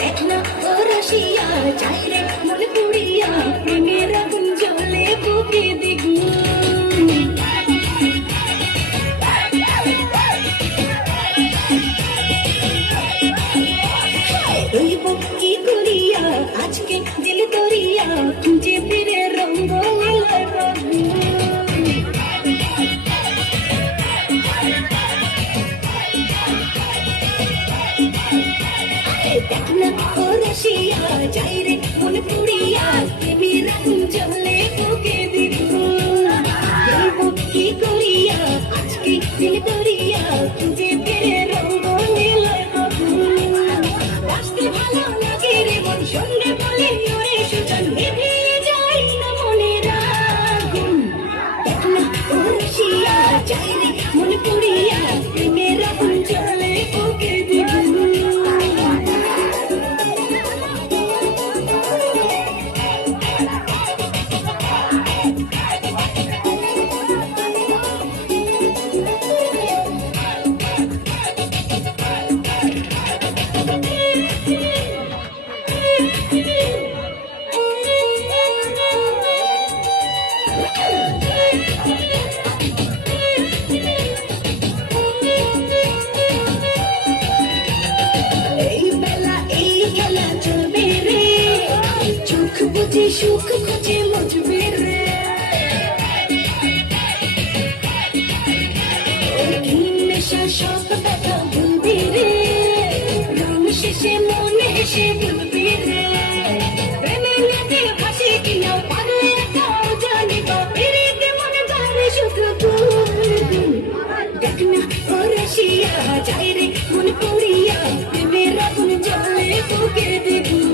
দেখনা ও রসিয়া চাই রে মন পুড়িয়া প্রেমের আগুন জ্বলে বুকে দ্বিগুণ। রইব কি করিয়া আজকে দিল দরিয়া খুঁজে ফিরে রঙ্গ নীলার আগুন। দেখনা ও রসিয়া যাই রে মন পুড়িয়া প্রেমের আগুন জ্বলে বুকে দ্বিগুণ। রইব কি করিয়া আজকে দিল দরিয়া খুঁজে ফিরে রঙ্গ নীলার আগুন। বাঁচতে ভালো লাগে রে মন সঙ্গে বলে ওরে সুজন নিভে যায় না মনের আগুন। দেখনা ও রসিয়া যাই রে মন পুড়িয়া প্রেমের আগুন জ্বলে বুকে দ্বিগুণ। এই বেলা এই খেলা চলবে রে, চোখ বুঝে সুখ খুঁজে মুছবে রে। কি নেশা সব ব্যথা ভুলবি রে, রং শেষে মনে হেসে ভুলবি রে। প্রেমে নেতে ভাসি কিনা পাগলে তাও জানিবা পেরেতে মনে ধরে শুধু গুনগুন। দেখনা ও রসিয়া যাই রে মন পুড়িয়া প্রেমের আগুন জ্বলে বুকে দ্বিগুণ।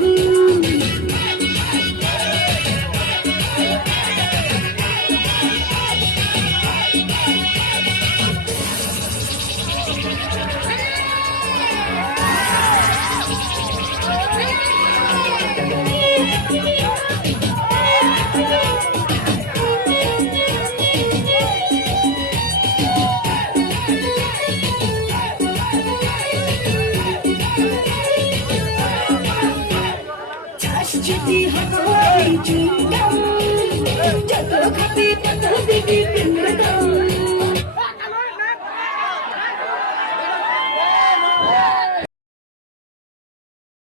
চাষ যদি হয় চুইংগাম, যত খাবে তত দিবি প্রেমের দাম।